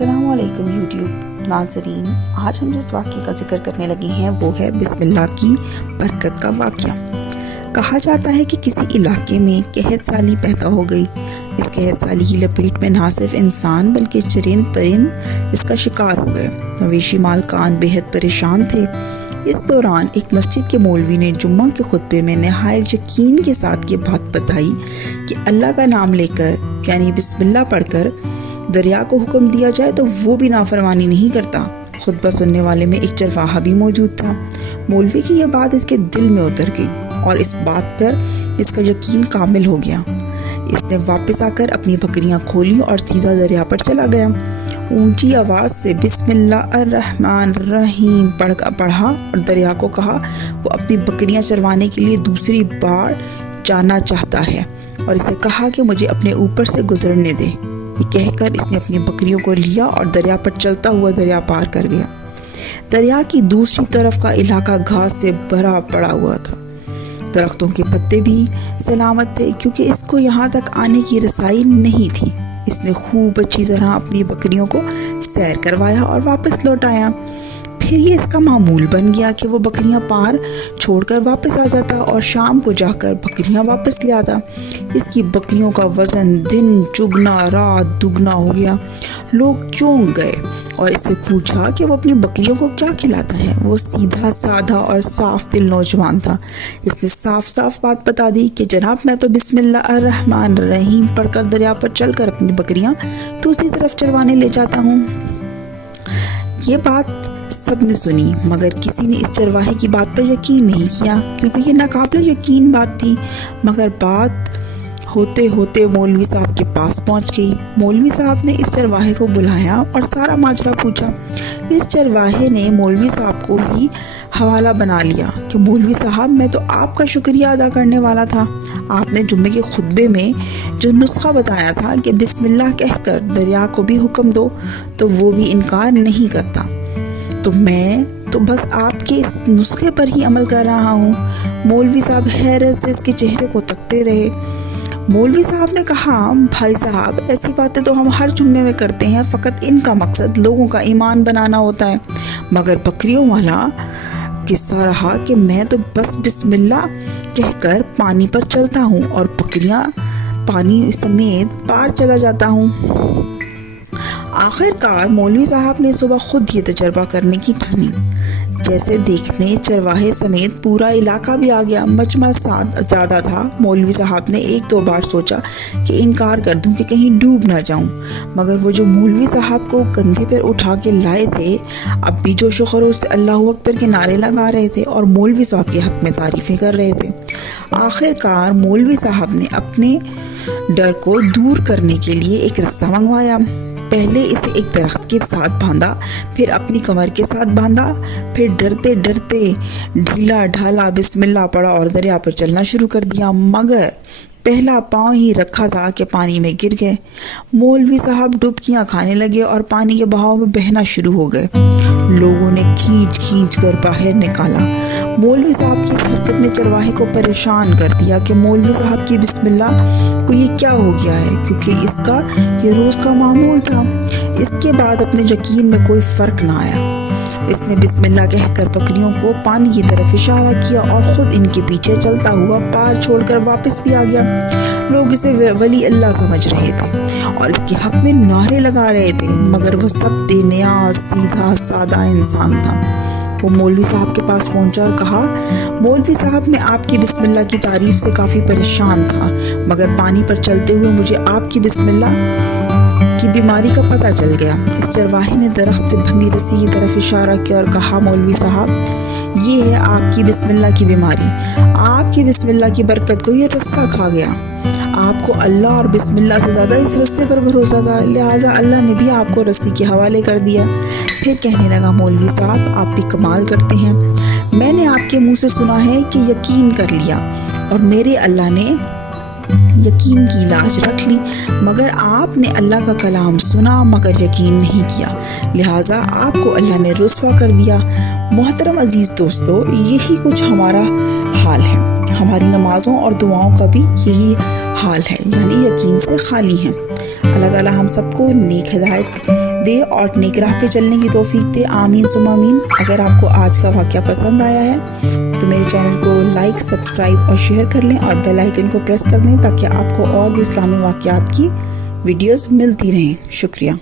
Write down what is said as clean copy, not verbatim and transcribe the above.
السلام علیکم یوٹیوب ناظرین، آج ہم جس واقعے کا ذکر کرنے لگے ہیں وہ ہے بسم اللہ کی برکت کا واقعہ۔ کہا جاتا ہے کہ کسی علاقے میں قحط سالی پیدا ہو گئی۔ اس قحط سالی کی لپیٹ میں نہ صرف انسان بلکہ چرند پرند اس کا شکار ہو گئے۔ مویشی مالکان بے حد پریشان تھے۔ اس دوران ایک مسجد کے مولوی نے جمعہ کے خطبے میں نہایت یقین کے ساتھ یہ بات بتائی کہ اللہ کا نام لے کر یعنی بسم اللہ پڑھ کر دریا کو حکم دیا جائے تو وہ بھی نافرمانی نہیں کرتا۔ خطبہ سننے والے میں ایک چرواہا بھی موجود تھا۔ مولوی کی یہ بات اس کے دل میں اتر گئی اور اس بات پر اس کا یقین کامل ہو گیا۔ اس نے واپس آ کر اپنی بکریاں کھولی اور سیدھا دریا پر چلا گیا۔ اونچی آواز سے بسم اللہ الرحمن الرحیم پڑھا اور دریا کو کہا وہ اپنی بکریاں چروانے کے لیے دوسری بار جانا چاہتا ہے اور اسے کہا کہ مجھے اپنے اوپر سے گزرنے دے۔ یہ کہہ کر اس نے اپنی بکریوں کو لیا اور دریا پر چلتا ہوا دریا پار کر گیا۔ دریا کی دوسری طرف کا علاقہ گھاس سے بھرا پڑا ہوا تھا۔ درختوں کے پتے بھی سلامت تھے کیونکہ اس کو یہاں تک آنے کی رسائی نہیں تھی۔ اس نے خوب اچھی طرح اپنی بکریوں کو سیر کروایا اور واپس لوٹ آیا۔ پھر یہ اس کا معمول بن گیا کہ وہ بکریاں پار چھوڑ کر واپس آ جاتا اور شام کو جا کر بکریاں واپس لے آتا۔ اس کی بکریوں کا وزن دن چگنا رات دگنا ہو گیا۔ لوگ چونک گئے اور اس سے پوچھا کہ وہ اپنی بکریوں کو کیا کھلاتا ہے۔ وہ سیدھا سادھا اور صاف دل نوجوان تھا۔ اس نے صاف صاف بات بتا دی کہ جناب میں تو بسم اللہ الرحمن الرحیم پڑھ کر دریا پر چل کر اپنی بکریاں دوسری طرف چروانے لے جاتا ہوں۔ یہ بات سب نے سنی مگر کسی نے اس چرواہے کی بات پر یقین نہیں کیا کیونکہ یہ ناقابل یقین بات تھی۔ مگر بات ہوتے ہوتے مولوی صاحب کے پاس پہنچ گئی۔ مولوی صاحب نے اس چرواہے کو بلایا اور سارا ماجرا پوچھا۔ اس چرواہے نے مولوی صاحب کو بھی حوالہ بنا لیا کہ مولوی صاحب میں تو آپ کا شکریہ ادا کرنے والا تھا۔ آپ نے جمعے کے خطبے میں جو نسخہ بتایا تھا کہ بسم اللہ کہہ کر دریا کو بھی حکم دو تو وہ بھی انکار نہیں کرتا، تو میں تو بس آپ کے اس نسخے پر ہی عمل کر رہا ہوں۔ مولوی صاحب حیرت سے اس کے چہرے کو تکتے رہے۔ مولوی صاحب نے کہا بھائی صاحب ایسی باتیں تو ہم ہر جمعے میں کرتے ہیں، فقط ان کا مقصد لوگوں کا ایمان بنانا ہوتا ہے۔ مگر بکریوں والا قصہ رہا کہ میں تو بس بسم اللہ کہہ کر پانی پر چلتا ہوں اور بکریاں پانی سمیت پار چلا جاتا ہوں۔ آخر کار مولوی صاحب نے صبح خود یہ تجربہ کرنے کی ٹھانی۔ جیسے دیکھنے چرواہے سمیت پورا علاقہ بھی آ گیا۔ مجمع زیادہ تھا۔ مولوی صاحب نے ایک دو بار سوچا کہ انکار کر دوں کہ کہیں ڈوب نہ جاؤں، مگر وہ جو مولوی صاحب کو کندھے پر اٹھا کے لائے تھے اب بھی جوش و خروش سے اللہ اکبر کے نعرے لگا رہے تھے اور مولوی صاحب کے حق میں تعریفیں کر رہے تھے۔ آخر کار مولوی صاحب نے اپنے ڈر کو دور کرنے کے لیے ایک رسہ منگوایا۔ پہلے اسے ایک درخت کے ساتھ باندھا، پھر اپنی کمر کے ساتھ باندھا، پھر ڈرتے ڈرتے ڈھیلا ڈھالا بسم اللہ پڑھا اور دریا پر چلنا شروع کر دیا۔ مگر پہلا پاؤں ہی رکھا تھا کہ پانی میں گر گئے۔ مولوی صاحب ڈبکیاں کھانے لگے اور پانی کے بہاؤ میں بہنا شروع ہو گئے۔ لوگوں نے کھینچ کھینچ کر باہر نکالا۔ مولوی صاحب کی اس حرکت نے چرواہے کو پریشان کر دیا کہ مولوی صاحب کی بسم اللہ کو یہ کیا ہو گیا ہے، کیونکہ اس کا یہ روز کا معمول تھا۔ اس کے بعد اپنے یقین میں کوئی فرق نہ آیا۔ اس نے بسم اللہ کہہ کر بکریوں کو پانی کی طرف اشارہ کیا اور خود ان کے پیچھے چلتا ہوا پار چھوڑ کر واپس بھی آ گیا۔ لوگ اسے ولی اللہ سمجھ رہے تھے اور اس کے حق میں نعرے لگا رہے تھے، مگر وہ سب بے نیاز سیدھا سادہ انسان تھا۔ وہ مولوی صاحب کے پاس پہنچا اور کہا مولوی صاحب میں آپ کی بسم اللہ کی تعریف سے کافی پریشان تھا، مگر پانی پر چلتے ہوئے مجھے آپ کی بسم اللہ کی بیماری کا پتہ چل گیا۔ اس چرواہے نے درخت سے بندھی رسی کی طرف اشارہ کیا اور کہا مولوی صاحب یہ ہے آپ کی بسم اللہ کی بیماری۔ آپ کی بسم اللہ کی برکت کو یہ رسہ کھا گیا۔ آپ کو اللہ اور بسم اللہ سے زیادہ اس رسے پر بھروسہ تھا، لہٰذا اللہ نے بھی آپ کو رسی کے حوالے کر دیا۔ پھر کہنے لگا مولوی صاحب آپ بھی کمال کرتے ہیں۔ میں نے آپ کے منہ سے سنا ہے کہ یقین کر لیا اور میرے اللہ نے یقین کی لاج رکھ لی، مگر آپ نے اللہ کا کلام سنا مگر یقین نہیں کیا، لہٰذا آپ کو اللہ نے رسوا کر دیا۔ محترم عزیز دوستو، یہی کچھ ہمارا حال ہے۔ ہماری نمازوں اور دعاؤں کا بھی یہی حال ہے، یعنی یقین سے خالی ہیں۔ اللہ تعالی ہم سب کو نیک ہدایت دے اور نیک راہ پہ چلنے کی توفیق دے، آمین ثم آمین۔ اگر آپ کو آج کا واقعہ پسند آیا ہے تو میرے چینل کو لائک، سبسکرائب اور شیئر کر لیں اور بیل آئیکن کو پریس کر دیں تاکہ آپ کو اور بھی اسلامی واقعات کی ویڈیوز ملتی رہیں۔ شکریہ۔